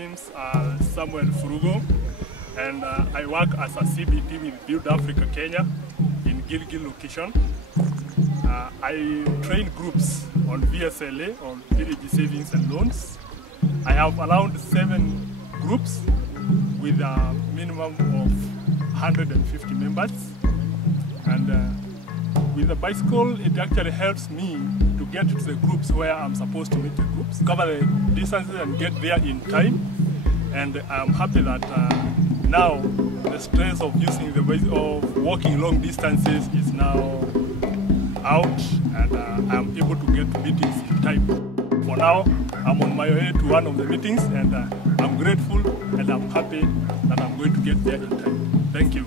name's Samuel Furugo, and I work as a CBT with Build Africa Kenya in Gilgil location. I train groups on VSLA, on village savings and loans. I have around 7 groups with a minimum of 150 members. And with the bicycle, it actually helps me to get to the groups where I'm supposed to meet the groups, cover the distances and get there in time. And I'm happy that now the stress of using the bicycle, of walking long distances is now out, and I'm able to get meetings in time. For now, I'm on my way to one of the meetings, and I'm grateful and I'm happy that I'm going to get there in time. Thank you.